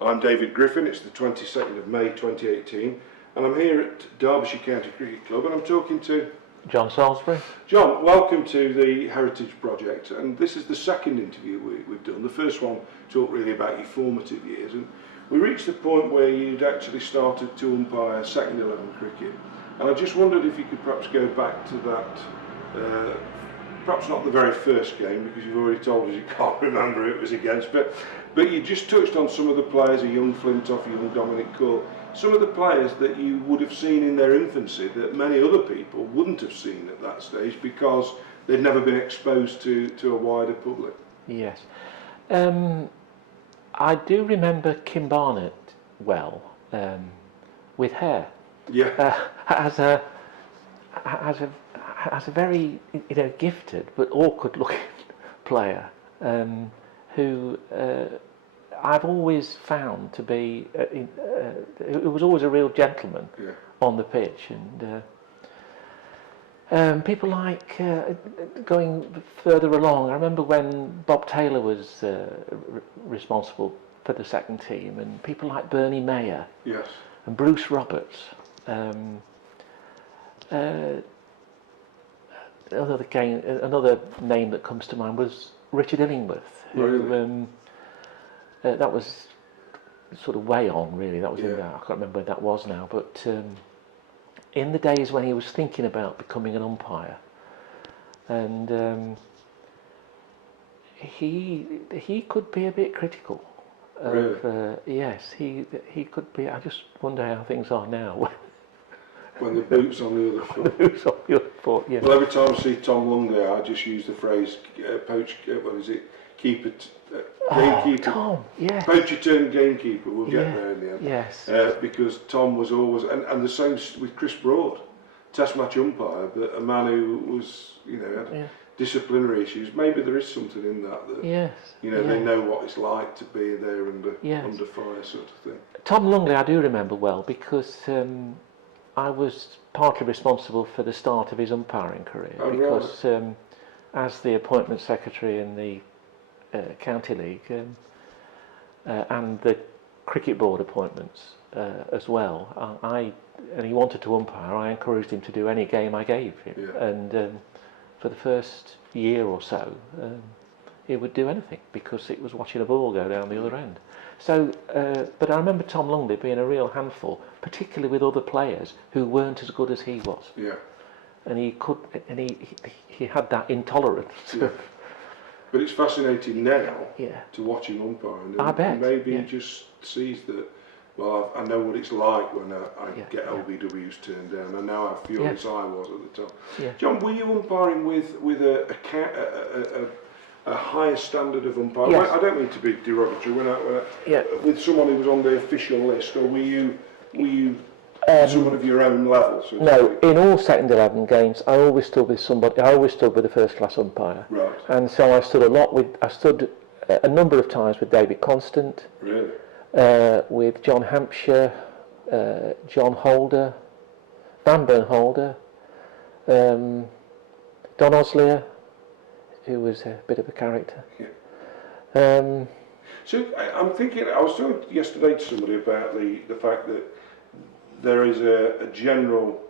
I'm David Griffin, it's the 22nd of May 2018 and I'm here at Derbyshire County Cricket Club and I'm talking to Jon Salisbury. Jon, welcome to the Heritage Project, and this is the second interview we've done. The first one talked really about your formative years, and we reached the point where you'd actually started to umpire second 11 cricket, and I just wondered if you could perhaps go back to that, perhaps not the very first game because you've already told us you can't remember who it was against, but you just touched on some of the players, a young Flintoff, a young Dominic Coyle, some of the players that you would have seen in their infancy that many other people wouldn't have seen at that stage because they'd never been exposed to a wider public. Yes. I do remember Kim Barnett well, with hair. Yeah. As a very gifted but awkward looking player, who I've always found to be, it was always a real gentleman on the pitch, and people like going further along. I remember when Bob Taylor was responsible for the second team, and people like Bernie Mayer and Bruce Roberts. Another name that comes to mind was Richard Illingworth, who Really? that was sort of way on, really. That was in I can't remember where that was now, but in the days when he was thinking about becoming an umpire, and he could be a bit critical. Really? Yes, he could be. I just wonder how things are now. When the boot's on the other foot. The boot's on the other foot, yeah. Well, every time I see Tom Longley, I just use the phrase gamekeeper. Tom, yes. Poacher turned gamekeeper. We'll get there in the end. Yes. Because Tom was always, and the same with Chris Broad, Test match umpire, but a man who was, had disciplinary issues. Maybe there is something in that they know what it's like to be there under fire, sort of thing. Tom Longley, I do remember well because I was partly responsible for the start of his umpiring career, because as the appointment secretary in the County League and the cricket board appointments as well, and he wanted to umpire. I encouraged him to do any game I gave him, and for the first year or so he would do anything because it was watching a ball go down the other end. So, but I remember Tom Longley being a real handful, particularly with other players who weren't as good as he was. Yeah. And he had that intolerance. Yeah. But it's fascinating now to watch him umpire, and maybe he just sees that. Well, I know what it's like when I get LBWs turned down. I know how furious I was at the time. Yeah. John, were you umpiring with a higher standard of umpiring? Yes. I don't mean to be derogatory. With someone who was on the official list, or were you someone of your own level? No, in all second 11 games, I always stood with somebody. I always stood with a first class umpire. Right. And so I stood a number of times with David Constant. Really. With John Hampshire, John Holder, Vanburn Holder, Don Oslier, who was a bit of a character. Yeah. So I'm thinking, I was talking yesterday to somebody about the fact that there is a general,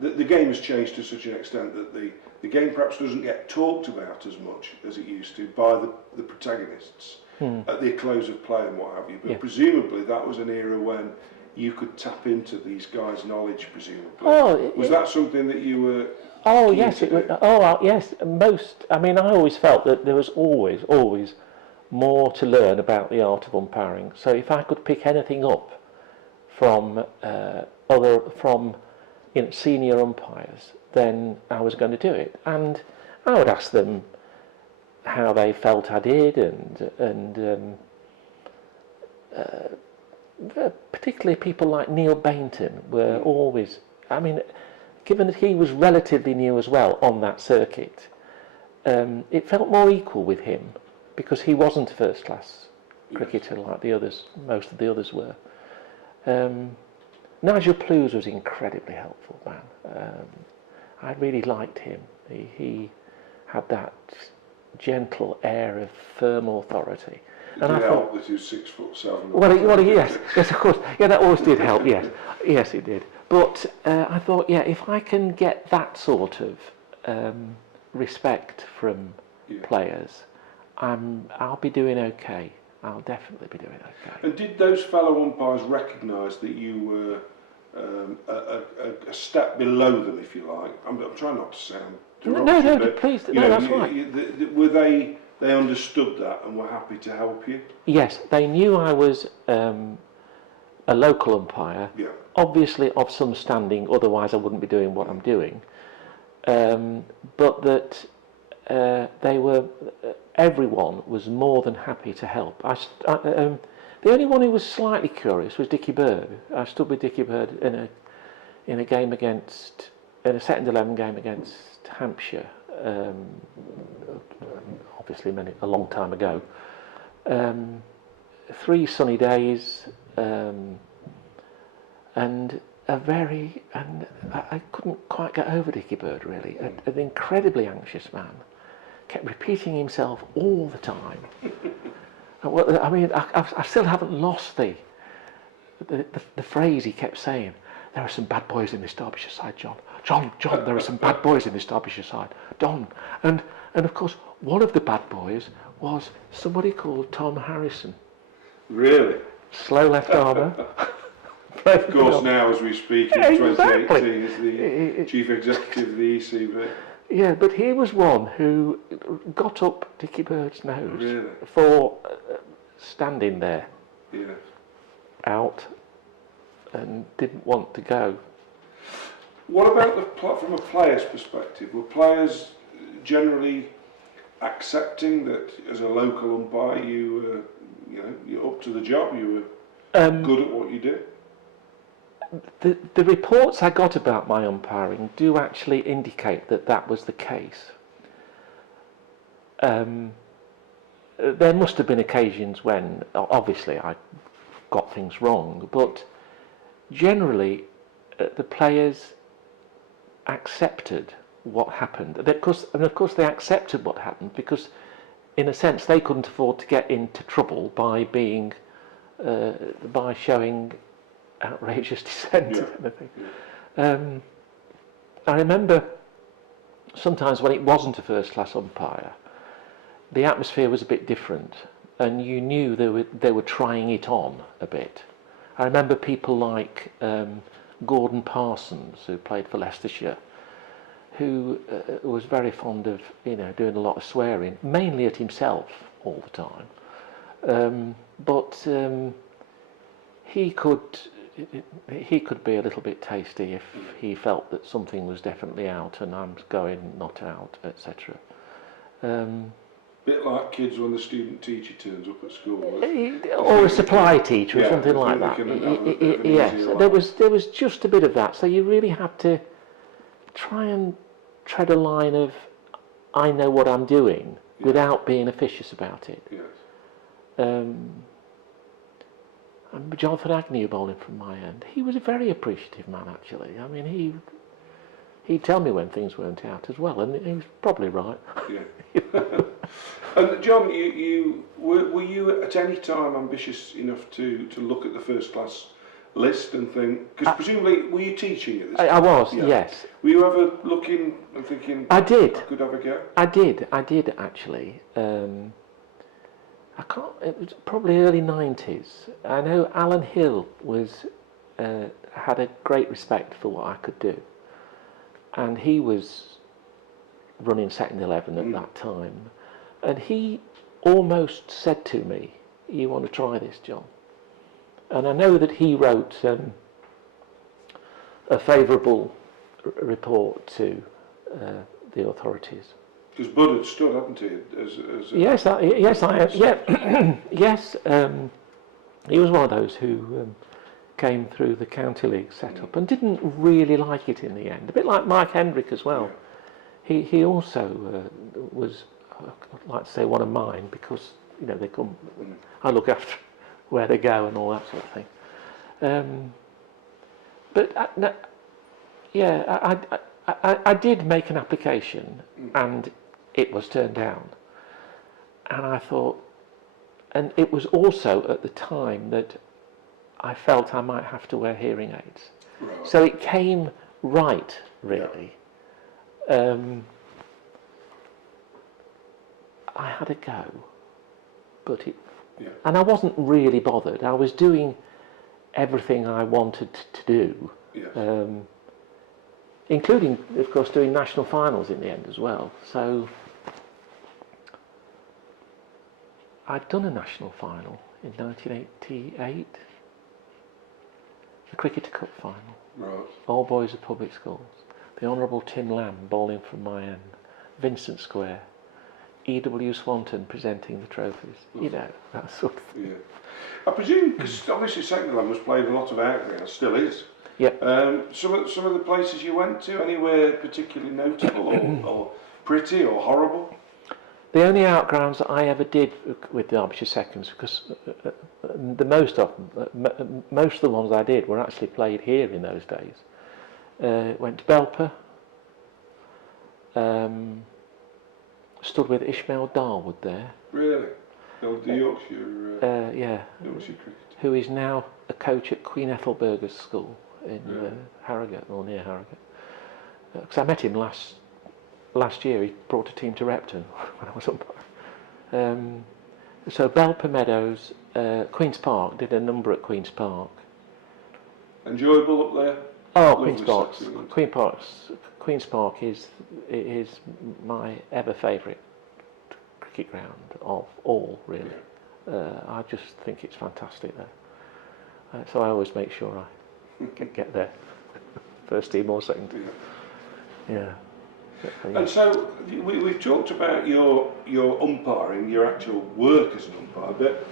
the game has changed to such an extent that the game perhaps doesn't get talked about as much as it used to by the protagonists at the close of play and what have you. But presumably that was an era when you could tap into these guys' knowledge, presumably. Was that something that you were... Oh yes, it was. Oh yes. I always felt that there was always more to learn about the art of umpiring. So if I could pick anything up from senior umpires, then I was going to do it. And I would ask them how they felt I did, and particularly people like Neil Bainton were always. Given that he was relatively new as well on that circuit, it felt more equal with him because he wasn't a first-class cricketer like the others. Most of the others were. Nigel Plews was incredibly helpful, man. I really liked him. He had that gentle air of firm authority. And I thought that he was 6'7". Well, yes, of course. Yeah, that always did help. Yes, yes, it did. But I thought, yeah, if I can get that sort of respect from players, I'll be doing okay. I'll definitely be doing okay. And did those fellow umpires recognise that you were a step below them, if you like? I'm trying not to sound derogatory. No, please, no, that's right. Were they understood that and were happy to help you? Yes, they knew I was a local umpire, obviously of some standing, otherwise I wouldn't be doing what I'm doing. But that everyone was more than happy to help. The only one who was slightly curious was Dicky Bird. I stood with Dicky Bird in a game in a second 11 game against Hampshire, obviously a long time ago. 3 sunny days, and I couldn't quite get over Dicky Bird really. An incredibly anxious man, kept repeating himself all the time. I mean, I still haven't lost the phrase he kept saying. There are some bad boys in this Derbyshire side, John. John, there are some bad boys in this Derbyshire side. Don. And of course, one of the bad boys was somebody called Tom Harrison. Really? Slow left armour. Of course, now as we speak, in 2018, is the chief executive of the ECB. Yeah, but he was one who got up Dicky Bird's nose for standing there, out, and didn't want to go. What about from a player's perspective? Were players generally accepting that as a local umpire you're up to the job, you were good at what you do? The reports I got about my umpiring do actually indicate that was the case. There must have been occasions when, obviously, I got things wrong, but generally the players accepted what happened. And of course they accepted what happened because, in a sense, they couldn't afford to get into trouble by showing outrageous dissent and everything. I remember sometimes when it wasn't a first-class umpire, the atmosphere was a bit different, and you knew they were trying it on a bit. I remember people like Gordon Parsons, who played for Leicestershire, who was very fond of doing a lot of swearing, mainly at himself all the time. But he could be a little bit tasty if he felt that something was definitely out and I'm going not out, etc. Bit like kids when the student teacher turns up at school, or a supply teacher or something like that. Yes, there was just a bit of that. So you really had to try and tread a line of I know what I'm doing without being officious about it. Yes. Jonathan Agnew bowling from my end. He was a very appreciative man, actually. I mean, he'd tell me when things weren't out as well, and he was probably right. Yeah. And John, were you at any time ambitious enough to look at the first class list and think? Because presumably, were you teaching at this time? I was, yes. Were you ever looking and thinking? I did. I could have a go. I did actually. It was probably early 90s. I know Alan Hill had a great respect for what I could do, and he was running second 11 at that time, and he almost said to me, "You want to try this, John?" And I know that he wrote a favourable report to the authorities. Because Bud had stood, hadn't he? Yes. He was one of those who came through the county league setup and didn't really like it in the end. A bit like Mike Hendrick as well. Yeah. He also was, I'd like to say, one of mine because they come. I look after where they go and all that sort of thing. I did make an application and it was turned down, and I thought, and it was also at the time that I felt I might have to wear hearing aids. Right. So it came right, really. Yeah. I had a go, but and I wasn't really bothered. I was doing everything I wanted to do, Yes. Including, of course, doing national finals in the end as well. So I'd done a national final in 1988, the Cricketer Cup final. Right. All boys of public schools. The Honourable Tim Lamb bowling from my end. Vincent Square. E.W. Swanton presenting the trophies. You know, that sort of thing. Yeah. I presume, because obviously Secondland was played a lot of outground, still is. Yep. Some of the places you went to, anywhere particularly notable or pretty or horrible? The only outgrounds that I ever did with the Derbyshire Seconds, because most of the ones I did were actually played here in those days. Went to Belper. Stood with Ishmael Darwood there. Really? The Yorkshire. Yeah. Yorkshire cricket. Who is now a coach at Queen Ethelburga's school in Harrogate, or near Harrogate. Because I met him last year. He brought a team to Repton when I was umpire. So Belper Meadows, Queen's Park, did a number at Queen's Park. Enjoyable up there? Oh, Lovely Queen's Park is my ever favourite cricket ground of all, really. I just think it's fantastic there. So I always make sure I get there, first team or second team. Yeah. And so we've talked about your umpiring, your actual work as an umpire, but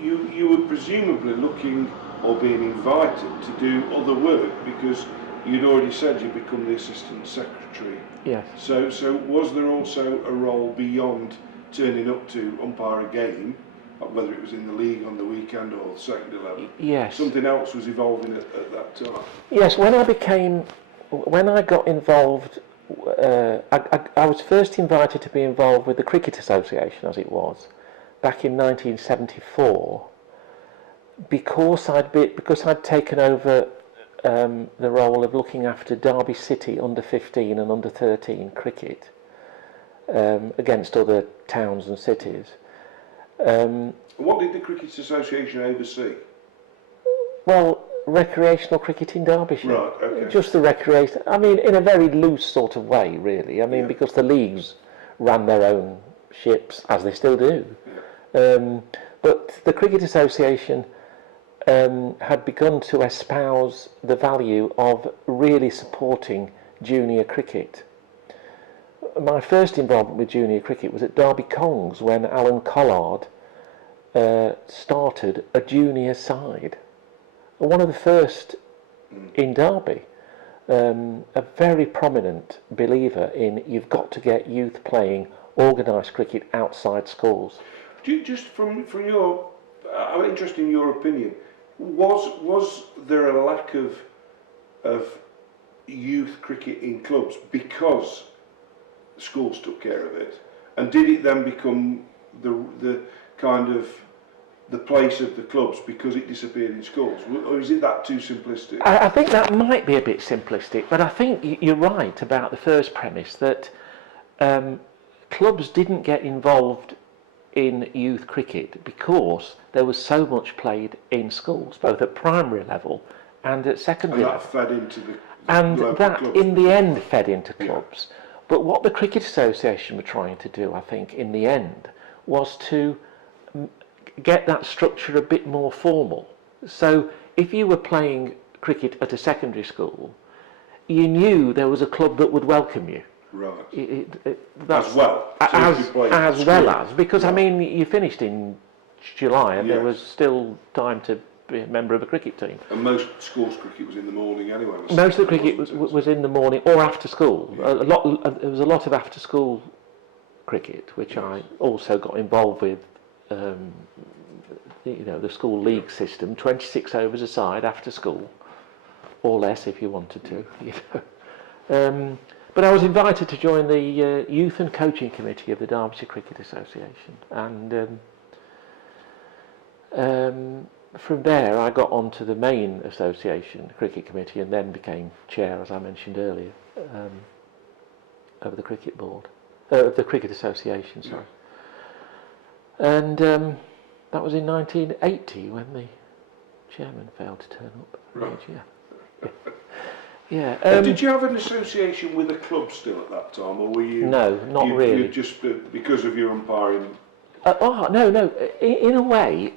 you were presumably looking or being invited to do other work because you'd already said you'd become the assistant secretary. Yes. So was there also a role beyond turning up to umpire a game, whether it was in the league on the weekend or the second 11? Yes. Something else was evolving at that time? Yes, when I got involved, I was first invited to be involved with the Cricket Association, as it was, back in 1974, because I'd taken over the role of looking after Derby City under 15 and under 13 cricket against other towns and cities. What did the Cricket Association oversee? Well, recreational cricket in Derbyshire. Right, okay. Just the recreation. I mean, in a very loose sort of way, really. I mean, because the leagues ran their own ships, as they still do. Yeah. But the Cricket Association had begun to espouse the value of really supporting junior cricket. My first involvement with junior cricket was at Derby Kongs when Alan Collard started a junior side. One of the first in Derby. A very prominent believer in you've got to get youth playing organised cricket outside schools. Just from your, I'm interested in your opinion. Was there a lack of youth cricket in clubs because schools took care of it, and did it then become the kind of the place of the clubs because it disappeared in schools, or is it that too simplistic? I think that might be a bit simplistic, but I think you're right about the first premise that clubs didn't get involved in youth cricket because there was so much played in schools, both at primary level and at secondary level. And that fed into the and local that clubs. In the end fed into clubs. Yeah. But what the Cricket Association were trying to do, I think, in the end, was to get that structure a bit more formal. So if you were playing cricket at a secondary school, you knew there was a club that would welcome you. Right. As well as, because I mean, you finished in July and there was still time to be a member of a cricket team. And most schools cricket was in the morning anyway. Most of the cricket was in the morning or after school. Yeah. There was a lot of after school cricket, which I also got involved with. The school league system, 26 overs a side after school, or less if you wanted to. But I was invited to join the youth and coaching committee of the Derbyshire Cricket Association, and From there, I got onto the main association, the cricket committee, and then became chair, as I mentioned earlier, of the cricket board, of the cricket association. Sorry. Yeah. And that was in 1980 when the chairman failed to turn up. Right. Yeah. Did you have an association with a club still at that time, or were you? No, not really. You just because of your umpiring. No. In a way,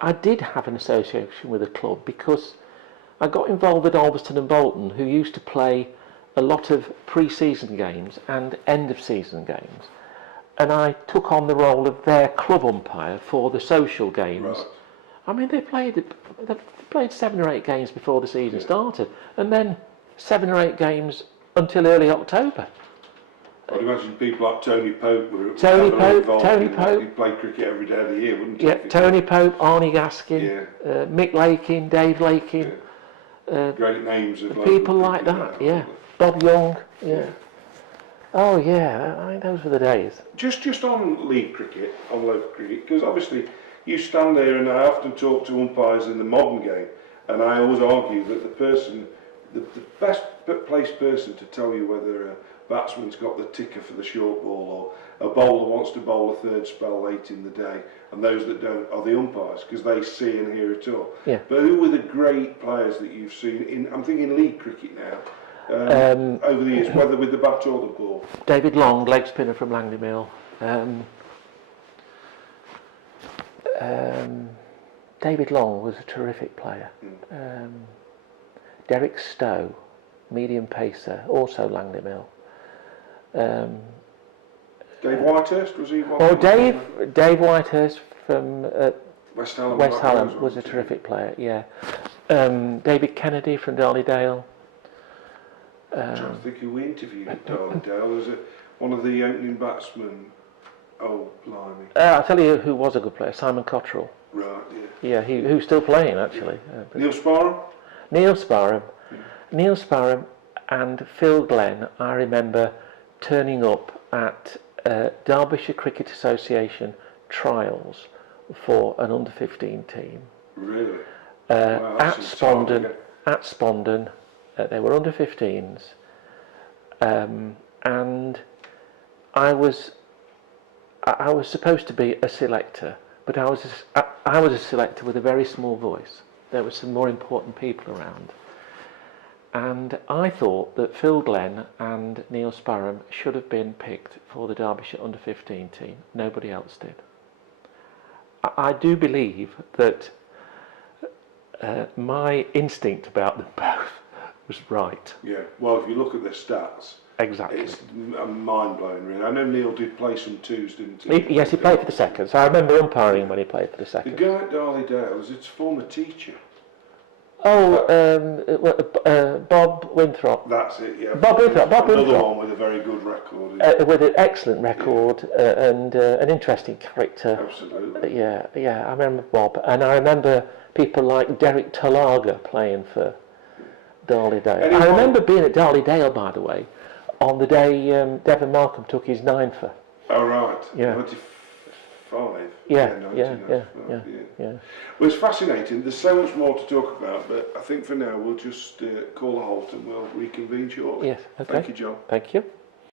I did have an association with a club because I got involved with Ulverston and Bolton, who used to play a lot of pre-season games and end-of-season games, and I took on the role of their club umpire for the social games. Right. I mean, they played 7 or 8 games before the season started, and then 7 or 8 games until early October. I'd imagine people like Tony Pope were Tony involved Pope. He played cricket every day of the year, wouldn't he? Yeah, Tony Pope, Arnie Gaskin, Mick Lakin, Dave Lakin. Great names of people like that, yeah. Bob Young, yeah. Oh yeah, I mean, those were the days. Just on league cricket, on local cricket, because obviously you stand there, and I often talk to umpires in the modern game, and I always argue that the best placed person to tell you whether a batsman's got the ticker for the short ball or a bowler wants to bowl a third spell late in the day, and those that don't are the umpires, because they see and hear it all. Yeah. But who were the great players that you've seen in? I'm thinking league cricket now. Over the years, whether with the bat or the ball. David Long, leg spinner from Langley Mill. David Long was a terrific player. Derek Stowe, medium pacer, also Langley Mill. Dave Whitehurst, was he one? Oh, Dave Whitehurst from West Hallam. West Hallam was a terrific player, yeah. David Kennedy from Darley-Dale. I'm trying to think who we interviewed at Darley-Dale. Was it one of the opening batsmen? Oh, blimey. I'll tell you who was a good player, Simon Cottrell. Right, yeah. Yeah, who's still playing, actually. Neil Sparham? Neil Sparham. Neil Sparham and Phil Glenn, I remember turning up at Derbyshire Cricket Association trials for an under-15 team. Really? Wow, at Spondon, they were under-15s, and I was supposed to be a selector, but I was a selector with a very small voice. There were some more important people around. And I thought that Phil Glenn and Neil Sparham should have been picked for the Derbyshire under-15 team. Nobody else did. I do believe that my instinct about them both was right. Yeah, well, if you look at their stats, exactly, it's mind-blowing, really. I know Neil did play some twos, didn't he? Yes, he played for the seconds. I remember umpiring when he played for the seconds. The guy at Darley-Dale was its former teacher. Oh, Bob Winthrop. That's it, yeah. Bob Winthrop. Another one with a very good record. With an excellent record, and an interesting character. Absolutely. Yeah, I remember Bob. And I remember people like Derek Talaga playing for Darley-Dale. I remember being at Darley-Dale, by the way, on the day Devon Markham took his 9-fer. Oh, right. Yeah. 95. Yeah. Well, it's fascinating. There's so much more to talk about, but I think for now we'll just call a halt and we'll reconvene shortly. Yes, okay. Thank you, John. Thank you.